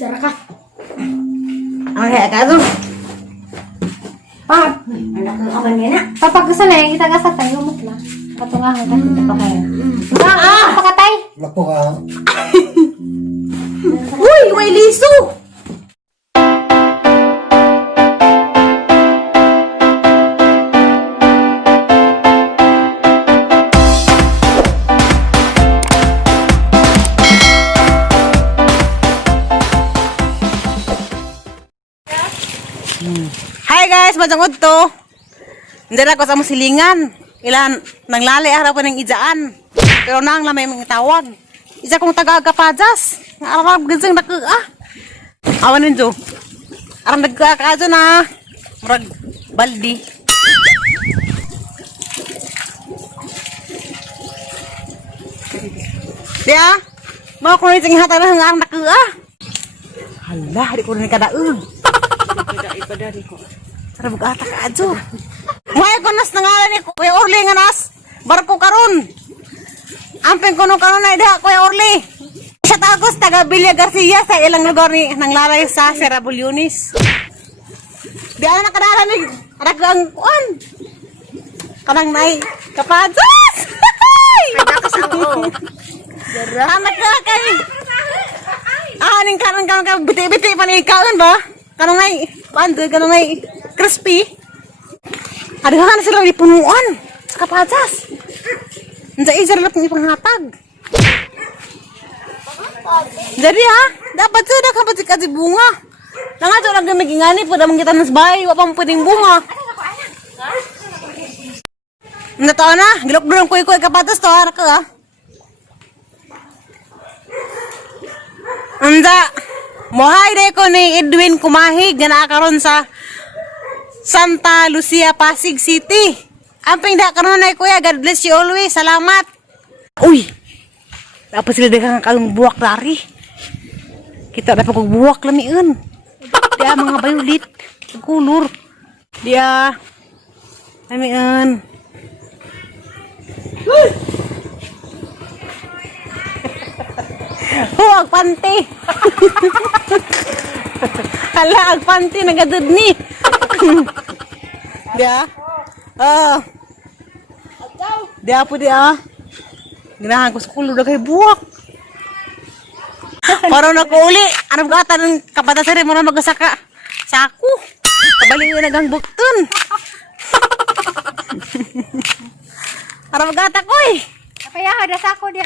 Cara ka. Ang kaya ka doon. Pag. Anak ko ako nina. Kapag gusto na yung kita kasatay, lumot lang. Patungahan ka dito pa kayo. Pakatay. Lapo ka. Uy, may liso! Hi guys, macam udto. Ndara ko sa musilingan. Ilan nanglali araw ko ng ijaan. Pero nang lamay mga tawag. Isa kong taga-agapajas. Arab gizeng nak awan ninjo. Aram nagkakajo na. Murag baldi. Dia, mau ko rin hata na ngarang nak Hala, di ko rin kadaug. Ipada di ko. Tara bugata ka ajo. May ko nas nangalan ni Kuya Orly nga nas. Barko karon. Amping kuno karon na ida Kuya Orly. Sa tagos taga Villa Garcia sa ilang lugar ni nang lalay sa Sierra Bulyones. Di ana nakadala ni aragang kuan. Kanang nay kapajas. Ada kasao. Dara. Anak ka kay. Aning kanang ka biti-biti pa ni kaon ba? Kanang nay pande kanang nay crispy. Ada kan sila di punuan sa kapajas. Nsa izar lang ipanghatag. Jadi ha, dapat sudah kapag kasi bunga. Nangato lang gamigingani po damang kita nas bahay, wa pang pwedeng bunga. Natawa na, gilok-gilok kuy-kuy kapatas to, harap ka ha. Anda, mohay day ko ni Edwin Kumahig na nakakaroon sa Santa Lucia, Pasig City. Amping da karon na kuya, God bless you always. Salamat. Uy. Dapat sila dagang kang buwak dari. Kita dapat kog buwak lamiun. Dia mga violet, kulur. Dia lamiun. Huwag panty. Hala, ag panty nagadud ni. Dia. Dia po dia. Ganahan ko sa kulo na kay buwak. Parang nag-uli. Ano gata ng kapatasan mo na magasaka. Saku. Kabali yung nagang buktun. Ano gata ko eh. Kaya ada sako dia.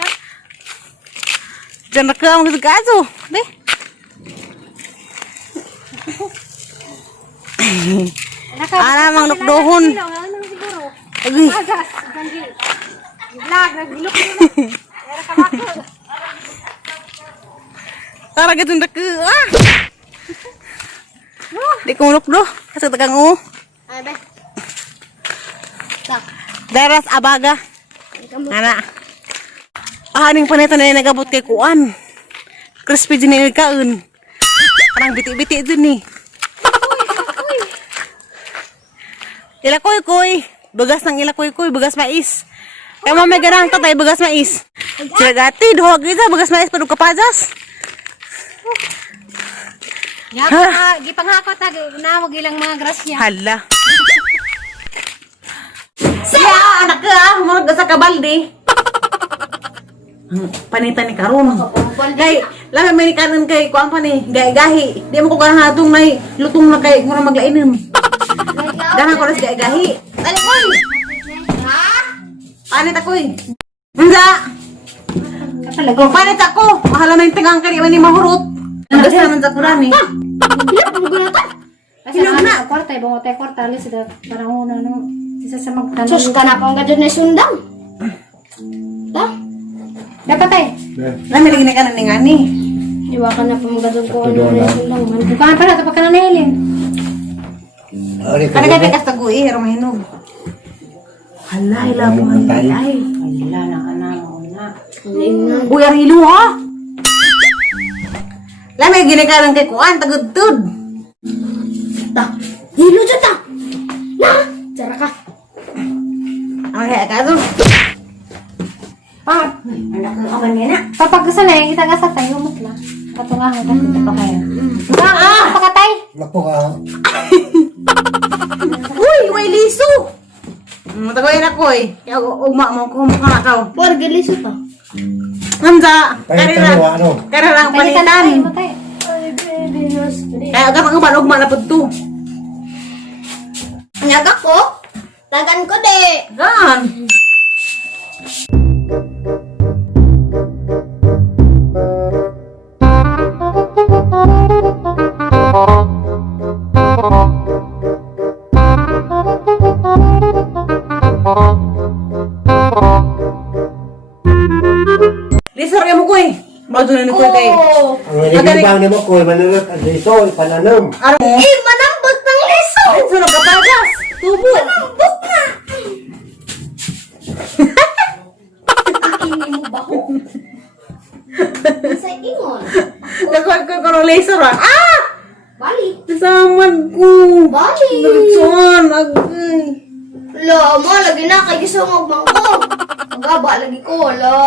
Diyan na ka ang gazo. Be. Ana mang lukdohon. Agi. Lag, nagluk na. Era ka bako. Tara gatun na ka. Di ko lukdo. Kasi tagang o. Abe. Tak. Daras abaga. Ana. Aning panito na nagabot kay kuan. Crispy din ni kaun. Parang biti-biti din ni. Ilakoy-koy. Bagas ng ilakoy-koy, bagas mais. Kaya mamay ganang tatay, bagas mais. Sila gati, duhag kita, bagas mais, padug kapajas. Ya, gipanghakot ta nawag ilang mga grasya. Hala. Siya, anak ka, murag sa kabaldi. Panitan ni karon. Kay, lami may ni karon kay kuan pa ni gahi-gahi. Di mo ko ganahadong may lutong na kay mura maglainom. Ganang ko ras gahi-gahi. Dali koy. Ha? Panit ako'y. Unsa? Talaga. Panit ako. Mahala na yung tingang kani man ni mahurot. Basta man sa kurami. Kasi na kwarta ibang hotel kwarta alis da parang una no. Isa sa magtanong. Sus, kanapa ang gadon na sundang? Ta? Dapat ay. Lami lagi na kanan ni ngani. Iwa ka na pang gadon ko ano na sundang man. Bukan pala tapos ka na nailin. Kada kay kas tagui ro mahinog. Hala ila mo ay. Hala na ana mo na. Uy ang hilo ha. Lami gini kanan kay kuan tagudtud. Ta, hilo dyan ta! Na! Cara ka. Ang kaya ka doon. Pag. Anak ko ako nina. Kapag gusto na yung kita kasatay, lumot lang. Katungahan ka kita pa kayo. Pakatay. Naku ka. Uy, may liso! Matagayin ako eh. Kaya ugma mo kung mukha ka. Por giliso pa. Hamza, Kaya karira. tayo, ano? Karira ang Palitan palitan. tayo, matay. Kaya agad ang uban, ugma na po ito. Nyaga ko? Tagan ko de. Gan. Lisor kayo mo ko eh. Bago na ko kay. Oh. Ang nilibang ni mo ko, manunod ang liso, pananam. Ano mo? Eh, manambot ng liso. Ay, sunog ka pagas. Tubo. Manambot na. Ini mo ba ko? Sa ingon. Nagwag ko ng laser ah. Ah! Bali. Nasaman ko. Bali. Nagsuan. Agay. Lo, mo lagi na kay gisungog man ko. Magaba lagi ko, lo.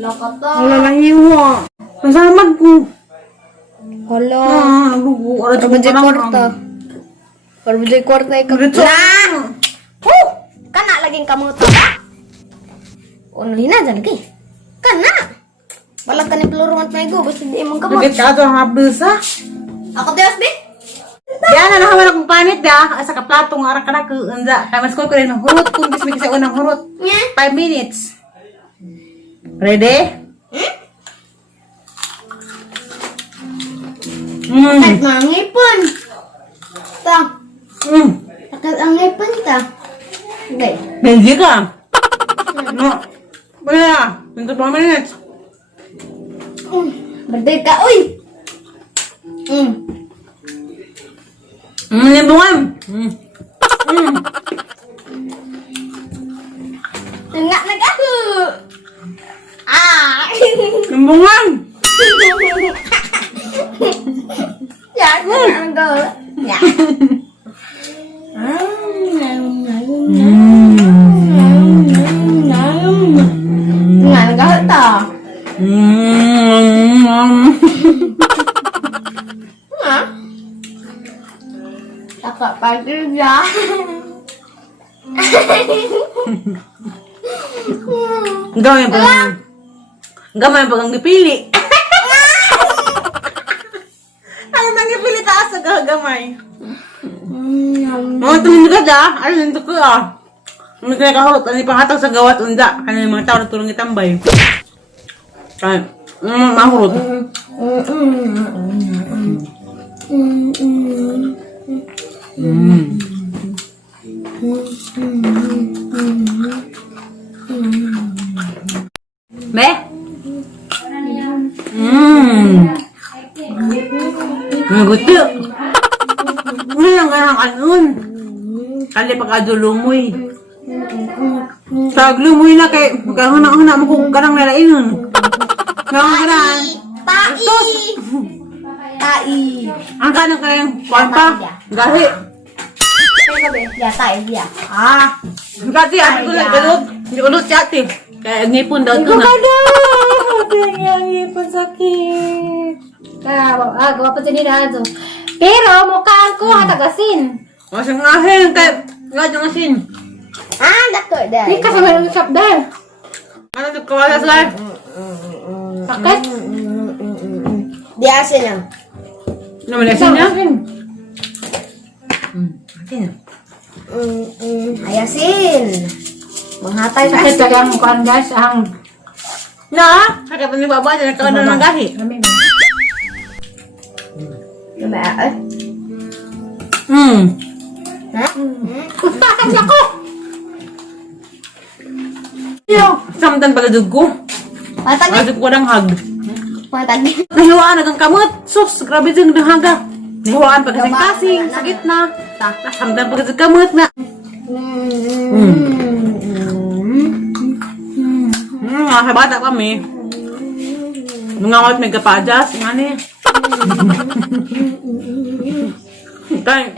Lo ka to. Wala lang iwa. Nasaman ko. Hala. Ah, lugo. Ara Para ba kwarta? Para ba kwarta ikaw? Diretso. Na! Kana laging kamuto ba? Ano hinajan lagi? Kana! Wala ka ni peluruan pa igo, basta di mong kamot. Bakit ka ito ang habis ah? Ako Diyos, be? Yan na naman akong panit da. Sa kaplatong ara ka na ko. Kaya mas ko rin ng hurot. Kung gusto mo kasi unang hurot. Nya? 5 minutes. Ready? At mangipon. Ta. Mm. Takal ang ngipon ta. Okay. Benji ka. No. Wala. 20 minutes. Berday ka, uy! Limbungan. Tengah nag-ako! Ah! Limbungan. Ya, ang go. Ya. Nga, nag-ako ta. Nga? Takak pagil ya. Gamay pa. Gamay pa kang gipili. Ano nang gipili taas sa gagamay? Mga tumindog ka da. Ano nandito ko ah. Ano kaya kahulot. Ano ipanghatag sa gawat unda. Ano yung mga tao na tulong itambay. Kaya, mahurot. Be? Naguti. Ano lang ang anon? Kali pagkadulumoy. Sa glumoy na kay magkahuna-huna mo kung kanang nalainon. Nangagaran. Tai! Tai! Ang kanang kayang kwarta. Gahi. Kaya ba? Ya, tai, ya. Ah. Kasi ate ko lang galot. Hindi ko ulit si ate. Kaya ngipon daw ito na. Ang ipon sakit. Gawa pa siya nila. Pero mukhaan ko hatagasin. Masang ahin. Kaya gadong asin. Ah, dako dahil. Hindi kasi meron shop dahil. Ano ito kawala sa life? Sakit. Di asin lang. Naman asin niya? Asin. Ayasin. Manghatay ka Sakit asin. talaga ang mukhaan guys. Ang Na? Kaya pa ni baba na nagkaroon ng gahi. kami. Lumaan. Ha? Bakit ako? Yo, samdan pala dugo. Patag. Masip ko ng hag. Patag. Nahiwaan na kang kamot. Sus, grabe din ng haga. Nahiwaan pa kasing-kasing. Sa gitna. Samdan pa kasing kamot na. Sa bata kami. Mga kot may kapadas. Nga ni. Kaya,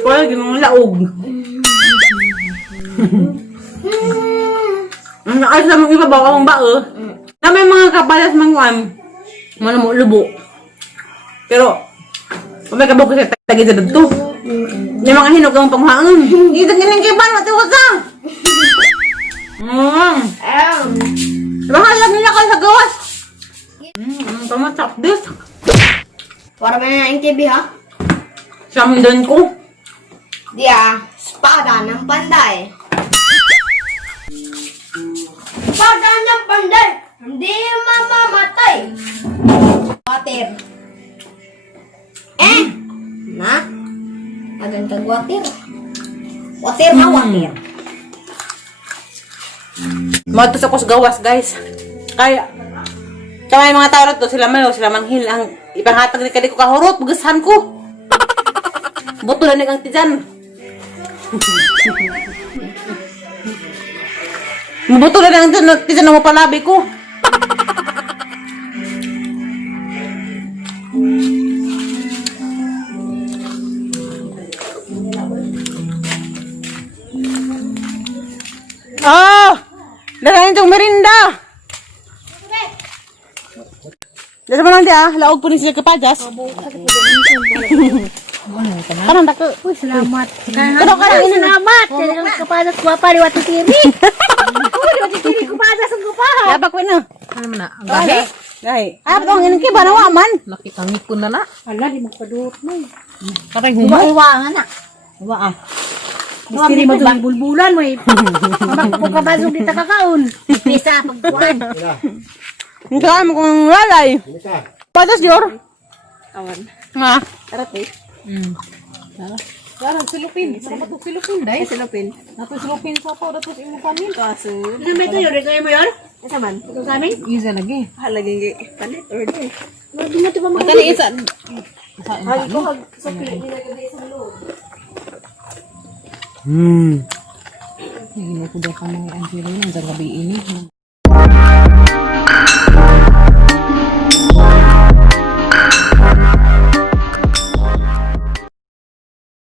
kaya ginong laog. Ay, sa mga iba ba akong bao? Na Kami mga kabalas mangwan. Mana mo lubo. Pero, kami kabog kasi tagi sa dito. Yung mga hinog ang panghaon. Hindi ganyan kay ban, matiwas na. Bahal lang nila kayo sa gawas. Pamasak this. Para ba na yung TV ha? Samdan ko. Dia, espada ng panday. Espada ng panday, hindi mamamatay. Water. Na? Agan kag water. Water na water. Matos ako sa gawas, guys. Kaya, kaya mga tao to, sila mayo, sila manghil. Ang ipanghatag ni kadi ko kahurot, bugasan ko. Buto na nigang tijan. Mabuto na nigang tijan na mapalabi ko. Dalayan itong merinda. Dasa mo lang di laog po ni sila kapajas. Karang dako. Uy, salamat. Pero karang ina Salamat. Kaya ka kapadas ko pa liwat tiri. Uy, liwat tiri ko pa sa ko pa. Yaba ko ina. Ano na? Ang gahi? Gahi. Ah, pero ang ina kiba na waman. Nakikangit ko na na. Ala, di magpadurot mo. Karay humo. Iwa-iwa nga na. Wa ah. Mistiri mo itong bulbulan mo eh. Mabak ko kabasog dito kakaon. Pisa, pagkuhan. Ang kaya mo kung lalay. Ini ka. Patas yor. Awan. Nga. Arate. Larang silupin. Saka ba itong silupin? Dahil silupin. Nato silupin sa po. Dato sa imo panin. Kaso. Ano ba ito yun? Kaya mo yun? Isa man? Ito sa amin? Isa lagi. Halaging panit or di. Hindi mo ito ba mga Matali isa. Hagi ko hag sa pilit nilagay sa loob. Hindi ko daw ka mga ang silo ng gabi ini.